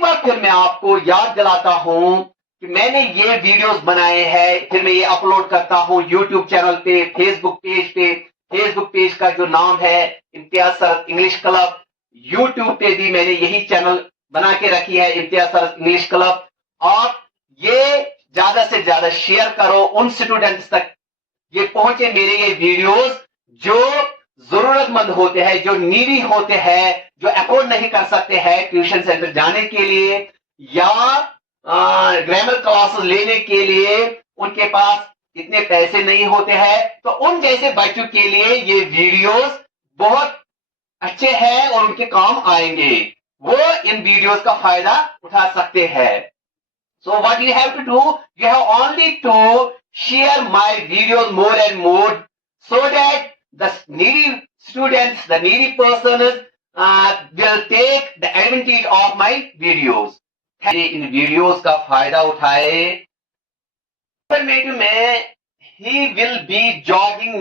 एक बार फिर मैं आपको याद दिलाता हूं कि मैंने ये वीडियोस बनाए हैं, फिर मैं ये अपलोड करता हूं यूट्यूब चैनल पे, फेसबुक पेज पे। फेसबुक पेज का जो नाम है इम्तियाज सरत इंग्लिश क्लब। यूट्यूब पे भी मैंने यही चैनल बना के रखी है, इम्तियाज सरत इंग्लिश क्लब। आप ये ज्यादा से ज्यादा शेयर करो, उन स्टूडेंट्स तक ये पहुंचे मेरे ये वीडियोस जो जरूरतमंद होते हैं, जो नीडी होते हैं, जो अफोर्ड नहीं कर सकते हैं ट्यूशन सेंटर जाने के लिए या ग्रामर क्लासेस लेने के लिए, उनके पास इतने पैसे नहीं होते हैं। तो उन जैसे बच्चों के लिए ये वीडियोस बहुत अच्छे हैं और उनके काम आएंगे। वो इन वीडियोस का फायदा उठा सकते हैं। So what you have to do, you have only to share my videos more and more so that the needy students, the needy persons will take the advantage of my videos. In videos का फायदा उठाए। Affirmative में he will be jogging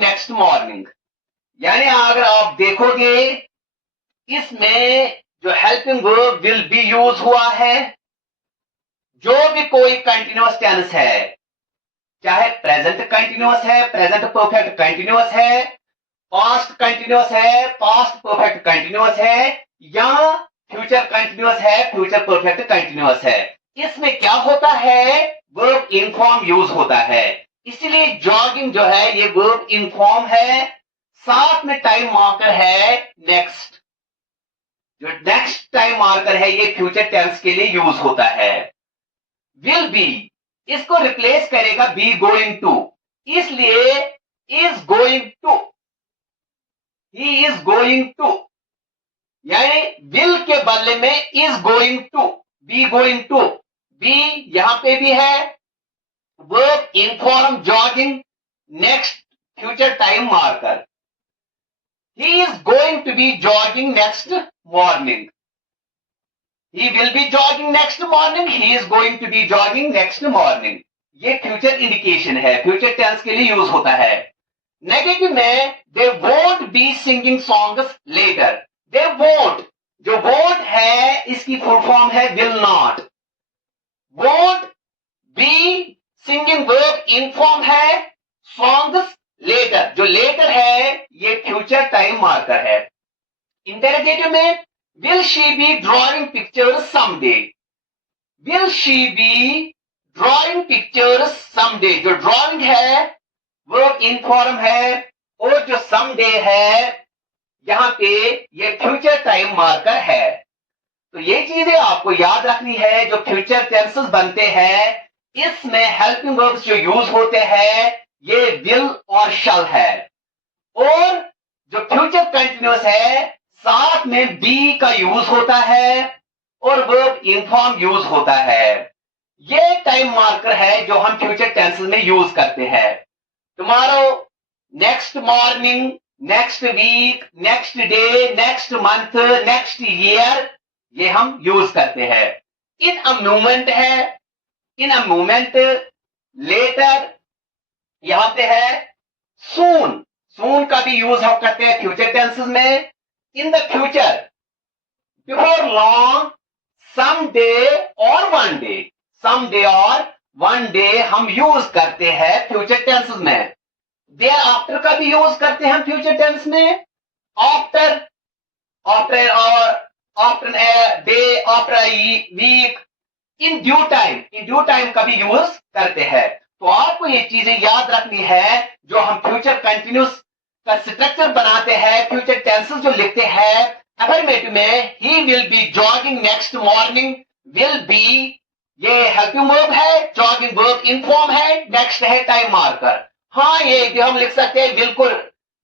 next morning। यानी अगर आप देखोगे इसमें जो helping verb will be use हुआ है, जो भी कोई कंटिन्यूअस टेंस है, चाहे प्रेजेंट कंटिन्यूअस है, प्रेजेंट परफेक्ट कंटिन्यूअस है, पास्ट कंटिन्यूअस है, पास्ट परफेक्ट कंटिन्यूअस है, या फ्यूचर कंटिन्यूअस है, फ्यूचर परफेक्ट कंटिन्यूअस है, इसमें क्या होता है, वर्ब इनफॉर्म यूज होता है। इसलिए जॉगिंग जो है ये वर्ब इनफॉर्म है, साथ में टाइम मार्कर है नेक्स्ट। जो नेक्स्ट टाइम मार्कर है ये फ्यूचर टेंस के लिए यूज होता है। विल बी इसको रिप्लेस करेगा बी गोइंग टू, इसलिए is going to, he is going to, यानी विल के बदले में is going to, be going to. Be यहां पे भी है, verb ing form jogging next future time marker. He is going to be jogging next morning. He will be jogging next morning. He is going to be jogging next morning. ये future indication है, future tense के लिए use होता है। Negative में they won't be singing songs later. They won't, जो won't है इसकी फुल फॉर्म है will not. Won't be singing verb inform है, songs लेटर, जो लेटर है ये फ्यूचर टाइम मार्कर है। इंटरोगेटिव में will she be drawing pictures someday, will she be drawing pictures someday, जो ड्रॉइंग है वर्ब इनफॉर्म है, और जो समडे है यहां पे ये फ्यूचर टाइम मार्कर है। तो ये चीजें आपको याद रखनी है। जो फ्यूचर टेंसेस बनते हैं इसमें हेल्पिंग वर्ब्स जो यूज होते हैं ये विल और शल है, और जो फ्यूचर कंटिन्यूअस है साथ में बी का यूज होता है और वर्ब इनफॉर्म यूज होता है। ये टाइम मार्कर है जो हम फ्यूचर टेंसेस में यूज करते हैं। Tomorrow, next morning, next week, next day, next month, next year, ये हम यूज करते हैं। इन अ मोमेंट है, इन अ मोमेंट, लेटर, यहां पे है सून, सून का भी यूज हम करते हैं फ्यूचर टेंसेस में। In the future, before long, some day और वन डे, सम डे और वन डे हम यूज करते हैं फ्यूचर टेंसेस में। देयर आफ्टर का भी यूज करते हैं हम फ्यूचर टेंस में। आफ्टर, आफ्टर और after a day, after a week. In due time, in due time का भी यूज करते हैं। तो आपको ये चीजें याद रखनी है। जो हम फ्यूचर कंटिन्यूस का स्ट्रक्चर बनाते हैं, फ्यूचर टेंसेस जो लिखते हैं, अफर्मेटिव में ही will B jogging next morning, will be ये हेल्पिंग वर्ब है, जॉगिंग वर्ब इनफॉर्म है, नेक्स्ट है टाइम मार्कर। हाँ, ये भी हम लिख सकते हैं बिल्कुल,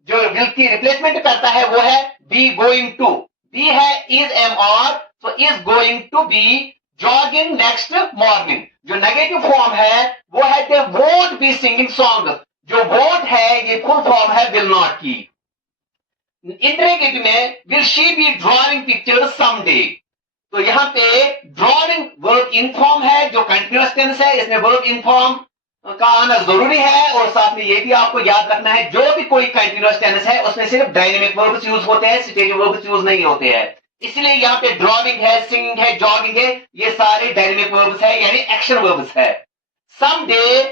जो विल की रिप्लेसमेंट करता है वो है बी गोइंग टू। बी है इज एम आर, तो is going to be jogging next morning. जो नेगेटिव फॉर्म है वो है they won't be singing song, जो वोंट है ये फुल फॉर्म है विल नॉट की। इंटरोगेटिव में will she be drawing pictures someday, तो यहां पे ड्रॉइंग वर्ब इनफॉर्म है, जो कंटिन्यूअस टेंस है इसमें वर्ब इनफॉर्म का आना जरूरी है। और साथ में ये भी आपको याद रखना है जो भी कोई कंटिन्यूअस टेंस है उसमें सिर्फ डायनेमिक वर्ब्स यूज होते हैं, स्टेटिक वर्ब्स यूज नहीं होते हैं। इसलिए यहाँ पे ड्राइविंग है, सिंगिंग है, जॉगिंग है, ये सारे डायनेमिक वर्ब्स है यानी एक्शन वर्ब्स है। सम डे,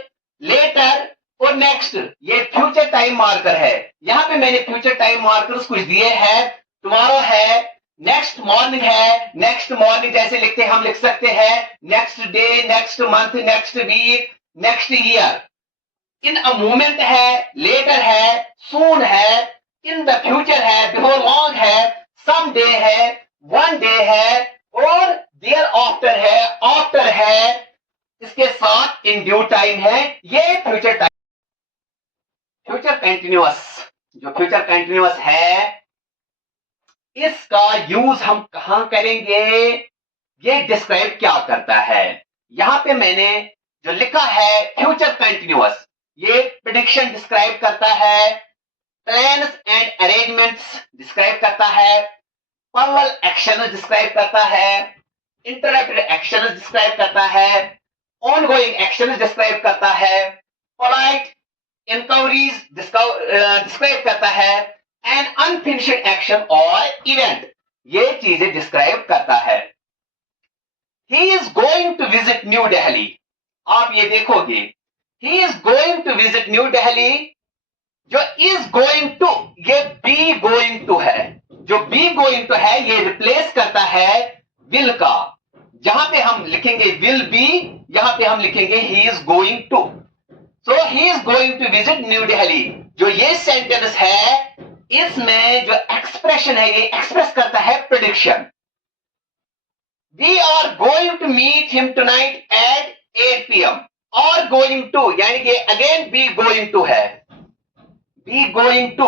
लेटर और नेक्स्ट ये फ्यूचर टाइम मार्कर है। यहाँ पे मैंने फ्यूचर टाइम मार्कर्स कुछ दिए हैं। टुमारो है, नेक्स्ट मॉर्निंग है, नेक्स्ट मॉर्निंग जैसे लिखते हम लिख सकते हैं next day, next month, next week, next year. In a moment है, लेटर है, सून है, इन द फ्यूचर है, बिफोर लॉन्ग है, सम डे है, वन डे है और देयर आफ्टर है, आफ्टर है, इसके साथ इन ड्यू टाइम है। ये फ्यूचर टाइम। फ्यूचर कंटिन्यूअस, जो फ्यूचर कंटिन्यूअस है इसका यूज हम कहां करेंगे, ये डिस्क्राइब क्या करता है। यहां पे मैंने जो लिखा है फ्यूचर कंटिन्यूअस, ये प्रेडिक्शन डिस्क्राइब करता है, प्लान्स एंड अरेंजमेंट्स डिस्क्राइब करता है, पैरेलल एक्शन डिस्क्राइब करता है, इंटरप्टेड एक्शन डिस्क्राइब करता है, ऑनगोइंग एक्शन डिस्क्राइब करता है, पोलाइट इंक्वायरीज डिस्क्राइब करता है, एन अनफिनिश्ड एक्शन और इवेंट ये चीजें डिस्क्राइब करता है। He is going to visit New Delhi, आप ये देखोगे he is going to visit New Delhi, जो इज गोइंग टू ये बी गोइंग टू है, जो बी गोइंग टू है ये रिप्लेस करता है विल का। जहां पे हम लिखेंगे विल बी, यहां पे हम लिखेंगे he is going to. So he is going to visit New Delhi, जो ये सेंटेंस है इसमें जो एक्सप्रेशन है ये एक्सप्रेस करता है prediction. We are going to meet him tonight at 8 PM। और गोइंग टू यानी कि अगेन बी गोइंग टू है, be going to,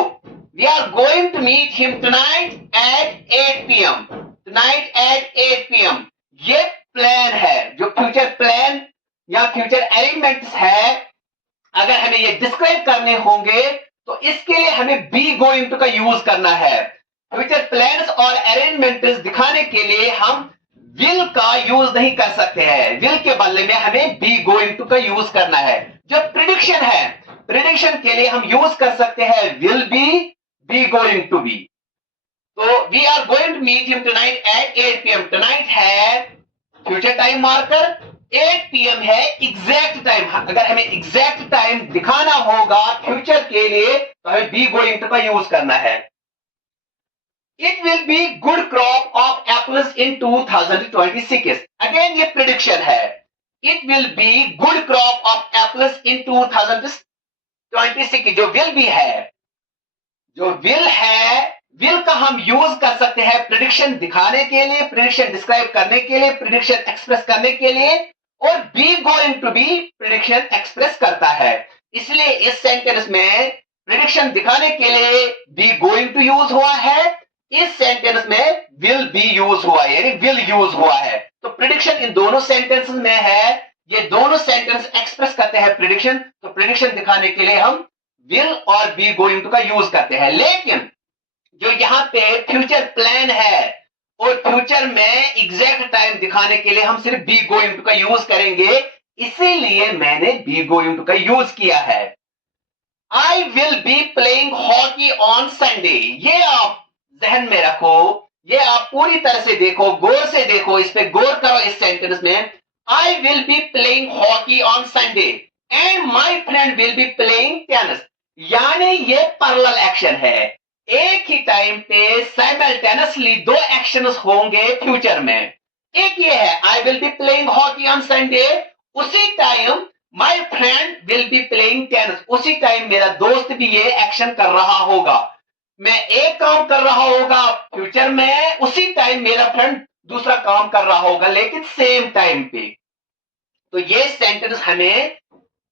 we are going to meet him tonight at 8 PM, tonight at 8 PM। ये plan है, जो future plan या future arrangements है, अगर हमें ये डिस्क्राइब करने होंगे तो इसके लिए हमें बी गोइंग टू का यूज करना है। फ्यूचर प्लान्स और अरेंजमेंट्स दिखाने के लिए हम विल का यूज नहीं कर सकते हैं, विल के बदले में हमें बी गोइंग टू का यूज करना है। जो प्रिडिक्शन है, प्रिडिक्शन के लिए हम यूज कर सकते हैं will be going to be. तो we are going to meet him tonight at 8 PM। Tonight है फ्यूचर टाइम मार्कर, 8 PM है एग्जैक्ट टाइम। अगर हमें एग्जैक्ट टाइम दिखाना होगा फ्यूचर के लिए तो हमें बी गोइंग टू का यूज करना है। It will be good crop of apples in 2026। Again ये प्रिडिक्शन है, it will be good crop of apples in 2026। जो विल बी है, जो विल है, विल का हम यूज कर सकते हैं प्रिडिक्शन दिखाने के लिए, प्रिडिक्शन डिस्क्राइब करने के लिए, प्रिडिक्शन एक्सप्रेस करने के लिए, और be going to be prediction express करता है। इसलिए इस सेंटेंस में प्रिडिक्शन दिखाने के लिए बी गोइंग टू यूज हुआ है, इस सेंटेंस में विल बी यूज हुआ है यानी विल यूज हुआ है। तो प्रिडिक्शन इन दोनों सेंटेंसेस में है, ये दोनों सेंटेंस एक्सप्रेस करते हैं प्रिडिक्शन, तो प्रिडिक्शन दिखाने के लिए हम विल और बी गोइंग टू का यूज करते हैं। लेकिन जो यहां पे फ्यूचर प्लान है और फ्यूचर में एग्जैक्ट टाइम दिखाने के लिए हम सिर्फ बी गोइंग टू का यूज करेंगे, इसीलिए मैंने बी गोइंग टू का यूज किया है। I will be playing hockey on Sunday, ये आप जहन में रखो, ये आप पूरी तरह से देखो, गौर से देखो, इस पे गौर करो इस सेंटेंस में। I will be playing hockey on Sunday and my friend will be playing tennis, यानी ये पैरेलल एक्शन है। एक ही टाइम पे साइमल्टेनियसली दो एक्शंस होंगे फ्यूचर में। एक ये है I will be playing hockey on Sunday, उसी time my friend will be playing tennis, उसी टाइम मेरा दोस्त भी ये एक्शन कर रहा होगा। मैं एक काम कर रहा होगा फ्यूचर में, उसी टाइम मेरा फ्रेंड दूसरा काम कर रहा होगा, लेकिन सेम टाइम पे। तो ये सेंटेंस हमें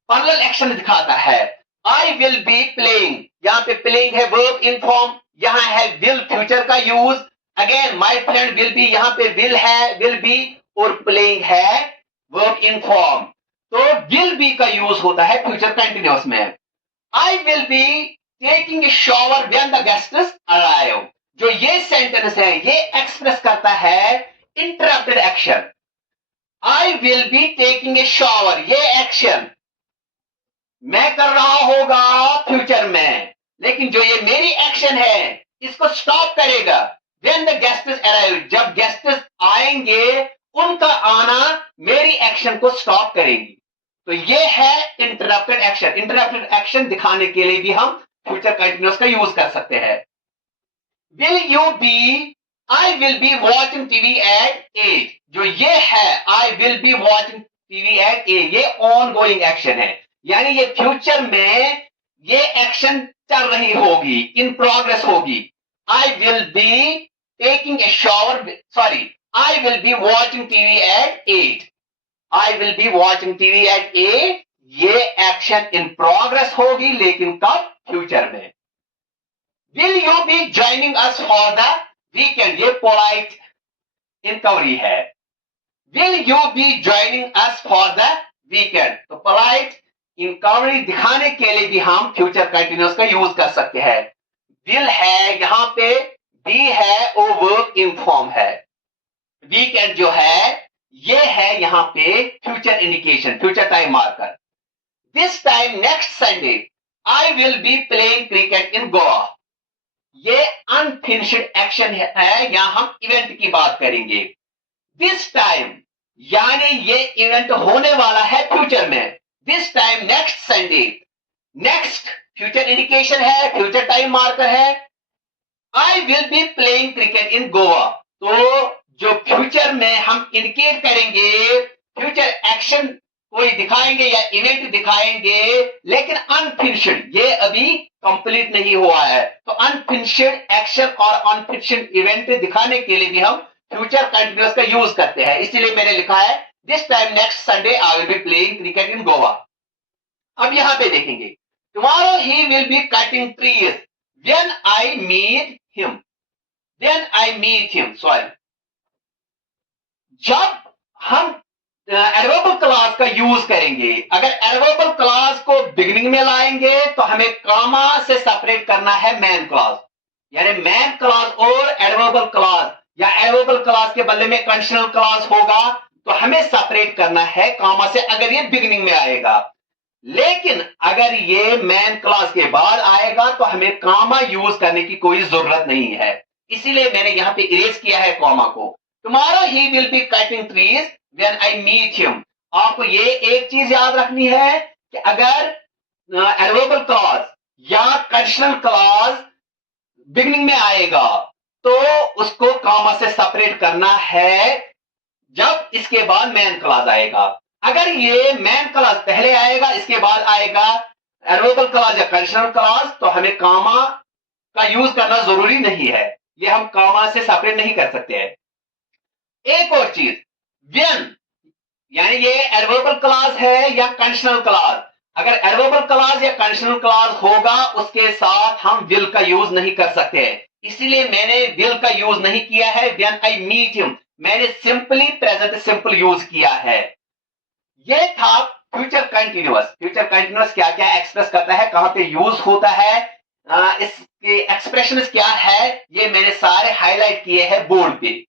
पैरेलल एक्शन दिखाता है। आई विल बी प्लेइंग, यहां पे प्लेइंग है वर्ब इन फॉर्म, यहां है विल फ्यूचर का use. Again my friend will B, यहां पे विल है विल बी, और प्लेइंग है वर्ब इन फॉर्म। तो विल बी का यूज होता है फ्यूचर कंटिन्यूअस में। I will be taking a shower when the guests arrive, जो ये सेंटेंस है ये एक्सप्रेस करता है interrupted action. I will be taking a shower, ये एक्शन मैं कर रहा होगा फ्यूचर में, लेकिन जो ये मेरी एक्शन है इसको स्टॉप करेगा When the guests arrive, जब गेस्ट्स आएंगे उनका आना मेरी एक्शन को स्टॉप करेगी। तो ये है इंटरप्टेड एक्शन। इंटरप्टेड एक्शन दिखाने के लिए भी हम फ्यूचर कंटिन्यूअस का यूज कर सकते हैं। Will you be, I will be watching TV at 8, जो ये है I will be watching TV at 8, ये ऑन गोइंग एक्शन है, यानी ये फ्यूचर में ये एक्शन चल रही होगी, इन प्रोग्रेस होगी। आई will be taking a shower, sorry, I will be watching TV at 8. I will be watching TV at 8. ये एक्शन इन प्रोग्रेस होगी, लेकिन कब? फ्यूचर में। Will you be joining us for the weekend? ये polite inquiry है। Will you be joining us for the weekend? तो polite inquiry दिखाने के लिए भी हम फ्यूचर कंटिन्यूअस का यूज कर सकते हैं। Will है यहां पे, be है, वो वर्ब इन फॉर्म है। वीकेंड जो है ये है यहां पे future indication, future time marker. This time next Sunday I will be playing cricket in Goa, ये अनफिनिश्ड एक्शन है, यहां हम इवेंट की बात करेंगे। दिस टाइम यानी ये इवेंट होने वाला है फ्यूचर में। This time next Sunday, next future indication है, फ्यूचर टाइम मार्कर है। I will be playing cricket in Goa, तो जो फ्यूचर में हम इंडिकेट करेंगे, फ्यूचर एक्शन कोई दिखाएंगे या इवेंट दिखाएंगे, लेकिन अनफिनिश्ड, ये अभी कंप्लीट नहीं हुआ है। तो अनफिनिश्ड एक्शन और अनफिनिश्ड इवेंट दिखाने के लिए भी हम फ्यूचर कंटिन्यूअस का यूज करते हैं, इसलिए मैंने लिखा है this time next Sunday I will be playing cricket in Goa. अब यहां पे देखेंगे, tomorrow he will be cutting trees when I meet him, when I meet him, sorry, जब हम एडवर्बल क्लॉज का यूज करेंगे, अगर एडवर्बल क्लॉज को बिगिनिंग में लाएंगे तो हमें कॉमा से सेपरेट करना है मैन क्लॉज, यानी मैन क्लॉज और एडवर्बल क्लॉज, या एडवर्बल क्लॉज के बदले में कंडीशनल क्लॉज होगा, तो हमें सेपरेट करना है कॉमा से अगर ये बिगिनिंग में आएगा। लेकिन अगर ये मैन क्लॉज के बाद आएगा तो हमें कॉमा यूज करने की कोई जरूरत नहीं है, इसीलिए मैंने यहां पे इरेज किया है कॉमा को। Tomorrow he will be cutting trees when I meet him. आपको ये एक चीज याद रखनी है कि अगर एडवर्बल क्लॉज या कंडीशनल क्लॉज बिगिनिंग में आएगा तो उसको कॉमा से सेपरेट करना है जब इसके बाद मैन क्लॉज आएगा। अगर ये मैन क्लॉज पहले आएगा, इसके बाद आएगा एडवर्बल क्लॉज या कंडीशनल क्लॉज, तो हमें कॉमा का यूज करना जरूरी नहीं है, ये हम कॉमा से सेपरेट नहीं कर सकते हैं। एक और चीज, when, यानी ये एडवर्बल क्लॉज है या कंडीशनल क्लॉज, अगर एडवर्बल क्लॉज या कंडीशनल क्लॉज होगा उसके साथ हम विल का यूज नहीं कर सकते हैं, इसीलिए मैंने विल का यूज नहीं किया है। when I meet him, मैंने सिंपली प्रेजेंट सिंपल यूज किया है। ये था फ्यूचर कंटिन्यूअस। फ्यूचर कंटिन्यूअस क्या क्या एक्सप्रेस करता है, कहां पे यूज होता है, इसके एक्सप्रेशन क्या है, ये मैंने सारे हाईलाइट किए हैं बोर्ड पे।